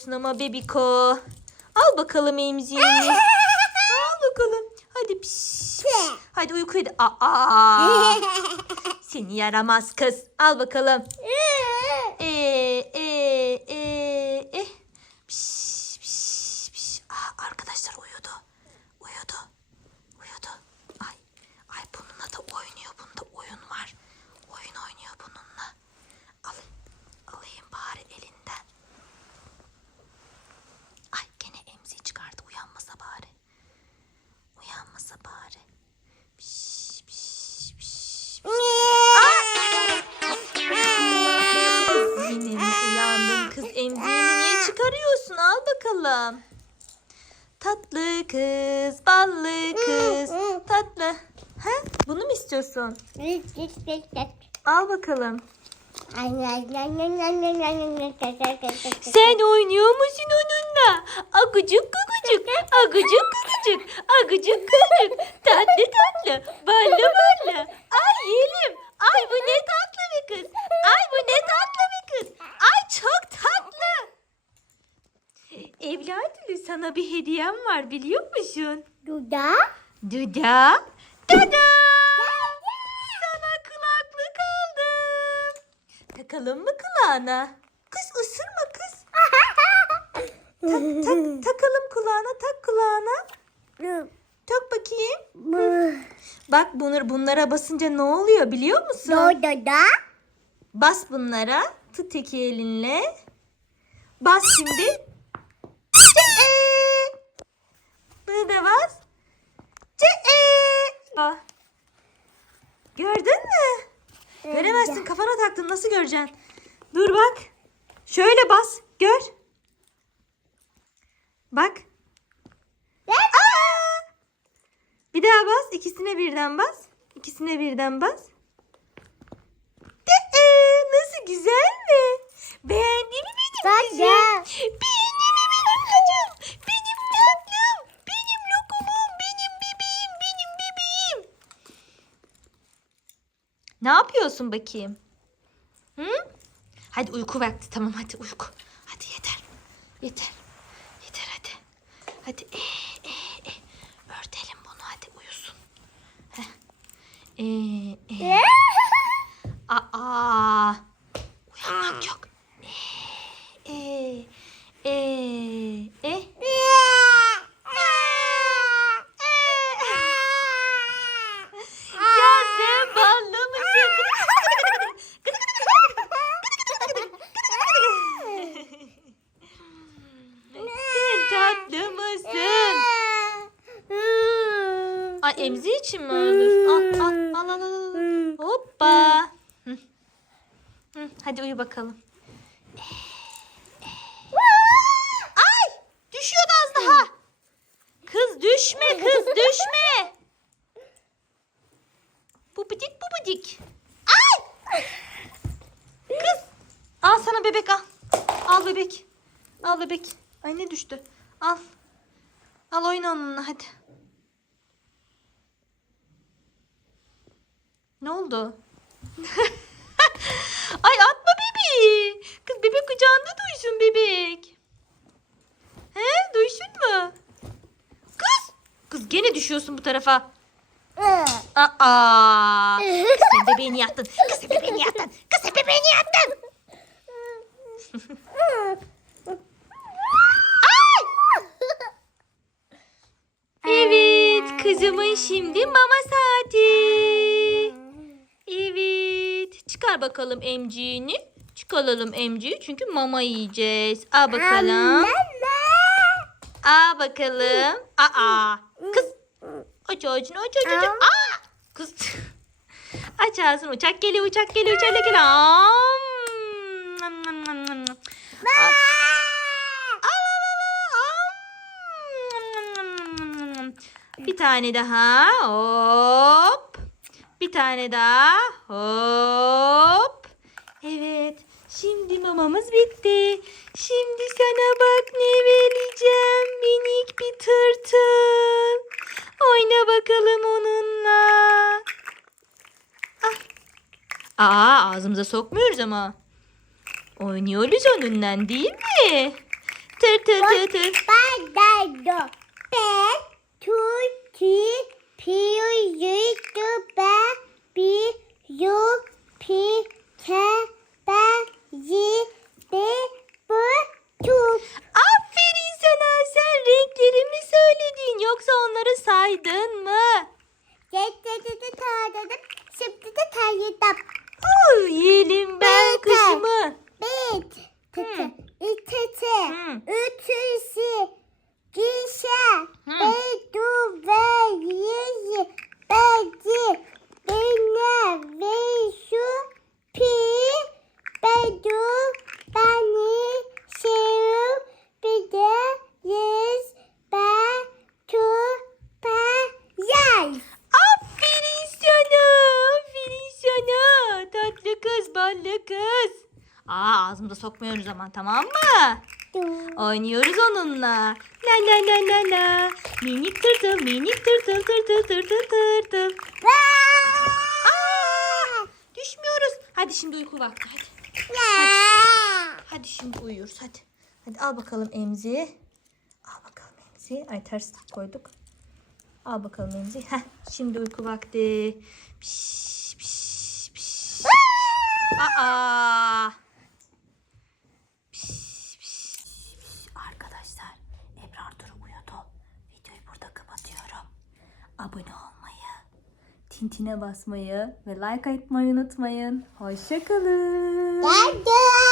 çıkarıyorsun ama bebiko. Al bakalım emziğini. Al bakalım. Hadi piş. Hadi uykuya da. Aa, seni yaramaz kız. Al bakalım. Ee, Tatlı kız, ballı kız, tatlı. Ha? Bunu mu istiyorsun? Al bakalım. Sen oynuyor musun onunla? Agucuk gugucuk, agucuk gugucuk, agucuk gugucuk. Evladım sana bir hediyem var biliyor musun? Duda. Duda. Duda. Sana kulaklık aldım. Takalım mı kulağına? Kız ısırma kız. Tak, tak, takalım kulağına tak kulağına. Tak bakayım. Bak bunlar, bunlara basınca ne oluyor biliyor musun? Duda. Bas bunlara. Tut iki elinle. Bas şimdi. Cee. Bunu da bas. Gördün mü? Göremezsin kafana taktın nasıl göreceksin? Dur bak. Şöyle bas. Gör. Bak. Aa! Bir daha bas. ikisine birden bas. İkisine birden bas. Ne yapıyorsun bakayım? Hı? Hadi uyku vakti. Tamam hadi uyku. Hadi yeter. Yeter. Yeter hadi. Hadi ee, ee, ee. Örtelim bunu hadi uyusun. Heh. Ee, ee. Aa. Uyanmak yok. Ee, e, e, e. Ya sen ballı mısın? Sen tatlı mısın? Ay emzi için mi olur? Al al al al al. Hoppa. Hadi uyu bakalım. Ay! Düşüyordu az daha. Kız düşme kız düşme. Bubidik bubidik. Ay! Kız. Al sana bebek al. Al bebek. Al bebek. Ay ne düştü? Al. Al oyna onunla hadi. Ne oldu? Ay atma bebeği. Kız bebek kucağında duysun bebek. He duysun mu? Kız. Kız gene düşüyorsun bu tarafa. Aa. Kız sen bebeğini yattın. Kız sen bebeğini yattın. Kız sen bebeğini yattın. Evet kızımın şimdi mama Çıkar bakalım emciğini. Çıkaralım emciği çünkü mama yiyeceğiz. Al bakalım. Al bakalım. Aa. Kız. Aç ağzını aç aç aç. Aa. Kız. Aç ağzını. Uçak geliyor uçak geliyor uçak geliyor. Nam. Bir tane daha. Hop. Bir tane daha. Hop. Evet. Şimdi mamamız bitti. Şimdi sana bak ne vereceğim. Minik bir tırtıl. Oyna bakalım onunla. Ah. Aa ağzımıza sokmuyoruz ama. Oynuyoruz onunla değil mi? Tır tır tır tır. Badado. Be. Tuti. Piu. Yidu. Be. Bi. Yu. Pi. Ke. Be. Yi. Bi. Bu. Tu. Aferin sana. Sen renklerimi söyledin. Yoksa onları saydın mı? Yetti taradım. Şimdi de taradım. Oo, yiyelim ben Peki. kuşumu. Bir. Tete. Hı. İtete. Hı. Üçüncü. Gişe. Hı. Bedu ve yiyi. Bedi. Bine ve şu. Pi. Bedu. Beni. Şeru. Bir de. Yüz. Be. Tu. Pe. Yaz. Aferin sana. Aferin sana. Tatlı kız, ballı kız. Aa ağzımda sokmuyoruz ama tamam mı? Oynuyoruz onunla. La la la la la. Minik tırtıl, minik tırtıl, tırtıl, tırtıl, tırtıl. Aa, düşmüyoruz. Hadi şimdi uyku vakti. Hadi. Hadi şimdi uyuyoruz. Hadi. Hadi al bakalım emzi. Al bakalım emzi. Ay ters koyduk. Al bakalım emzi. Heh, şimdi uyku vakti. Piş, piş, piş. Aa. Abone olmayı, tintine basmayı ve like atmayı unutmayın. Hoşçakalın. Dada.